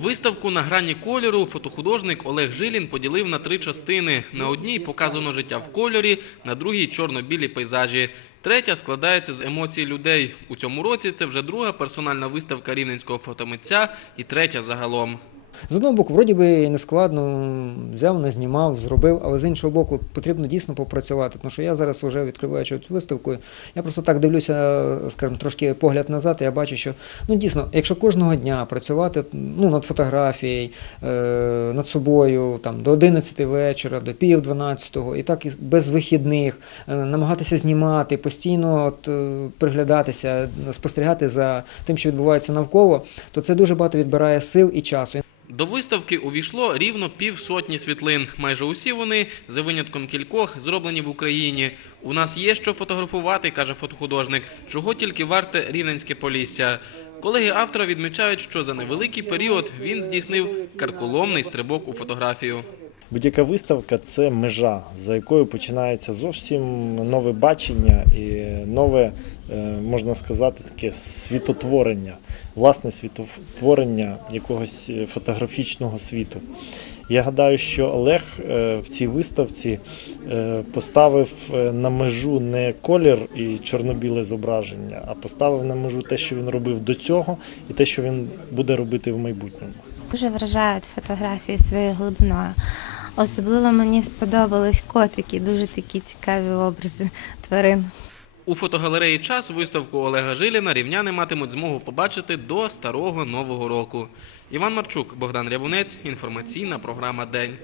Виставку на грані кольору фотохудожник Олег Жилін поділив на три частини. На одній показано життя в кольорі, на другій чорно-білі пейзажі. Третя складається з емоцій людей. У цьому році це вже друга персональна виставка рівненського фотомитця і третя загалом. З одного боку, вроді би не складно, взяв, не знімав, зробив, але з іншого боку, потрібно дійсно попрацювати. Тому що я зараз вже відкриваючи цю виставку, я просто так дивлюся, скажімо, трошки погляд назад, і я бачу, що ну дійсно, якщо кожного дня працювати ну, над фотографією, е, над собою там, до 11 вечора, до пів 12, і так без вихідних, е, намагатися знімати, постійно от, е, приглядатися, спостерігати за тим, що відбувається навколо, то це дуже багато відбирає сил і часу. До виставки увійшло рівно півсотні світлин. Майже усі вони, за винятком кількох, зроблені в Україні. У нас є що фотографувати, каже фотохудожник. Чого тільки варте рівненське полісся. Колеги автора відмічають, що за невеликий період він здійснив карколомний стрибок у фотографію. Будь-яка виставка це межа, за якою починається зовсім нове бачення і нове, е, можна сказати, таке світотворення, власне світотворення якогось е, фотографічного світу. Я гадаю, що Олег е, в цій виставці поставив на межу не колір і чорно-біле зображення, а поставив на межу те, що він робив до цього, і те, що він буде робити в майбутньому. Дуже вражають фотографії своєю глибиною. Особливо мені сподобались котики, дуже такі цікаві образи тварин. У фотогалереї час виставку Олега Жиліна рівняни матимуть змогу побачити до старого нового року. Іван Марчук, Богдан Рябунець. Інформаційна програма День.